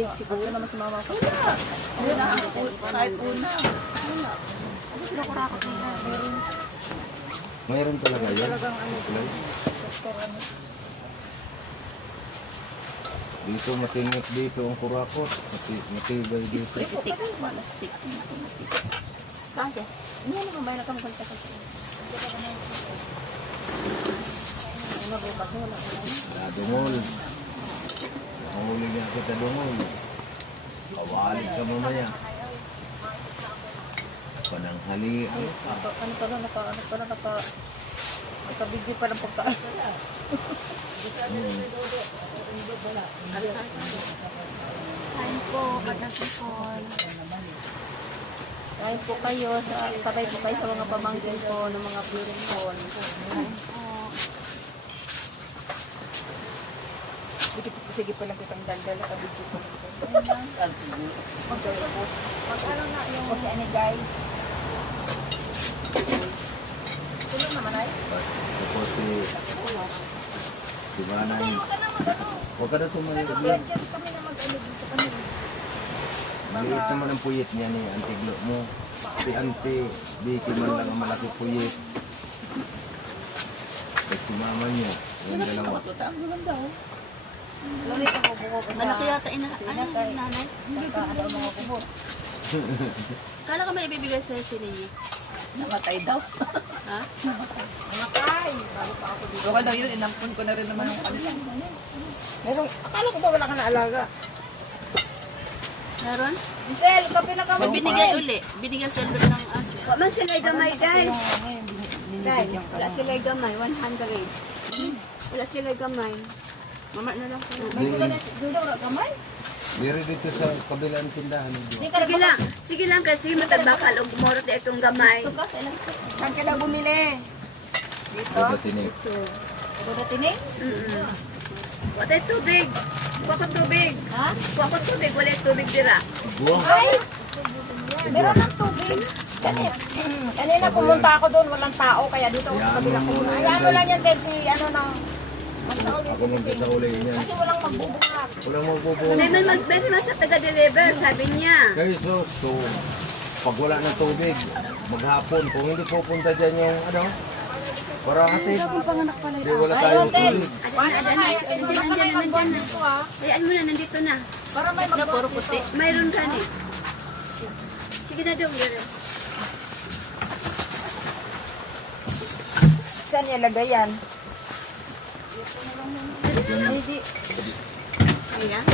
Hindi, siguro naman si mama ko. Kahit una. Sila kurakot nila. Mayroon talaga yan. Talagang ano, doktor ano. Dito matingit dito ang kurakot. Matibay dito. Stick. Wala stick. Kaya, hindi naman ba nakamukalta kasi? Dungol. Nakahuli niya kita dungol. Kawali ka mamaya. Pananghali. Ano pa lang, nakabigyo pa ng pagkain. Kain po, Madam People. Kain po kayo, sabay po kayo sa mga pamangkin po ng mga beautiful. Kain po. Sige pa lang kitang daldala, kabidyo po lang. Mag-ano na yung... O si Anigay. Tulong naman ay? Tapos si Manay. Huwag ka na tumalig lang. Yes, kami na mag-ano dito kami. Maliit naman ang puyit niya ni Auntie Glo mo. Si Auntie Vicky man lang ang malaki puyit. At si mama niya, yung dalawa. Ang maganda oh. Lorita ko buko ko sa... Malaki yata Sina kay... nanay. Saka ano ang mga buko. Kala ka may ibibigay sa'yo si Nini. Namatay daw. Ha? Namatay. Bago pa ako dito. Okay daw yun, inampun ko na rin naman yung kanila. Meron, akala ko ba wala ka na alaga? Meron? Giselle, kape na May binigay uli. Binigyan sila ng aso. Wa man sila gamay, guys. Dahil, Wala sila gamay, 100. Wala sila gamay. Mama na lang. doon daw kamay? Diri dito sa kabilang tindahan ni Glo. Sige lang kasi matagbakal og kumorot na itong gamay. Saan ka daw bumili? Dito? Ito tinik. Ito na tinig? Wala tubig. Kuha ko tubig. Ha? Kuha ko tubig, wala tubig dira. Buwang. Ay! Meron ng tubig. Kanina pumunta ako doon, walang tao, kaya dito ako sa kabilang puno. Hayaan mo lang yan din si ano nang... Ako nang sa uli niya. Kasi walang magbubuhat. Walang magbubuhay. May man sa taga-deliver, sabi niya. Kayo so pag wala ng tubig, maghapon, kung hindi pupunta dyan yung ano, para hatid. Hindi wala tayong tubig. Nandiyan na. Hayaan mo na, nandito na. Para may Na puro puti. Mayroon ka ni. Sige na daw, dira. Saan niya lagay yan? Ayan.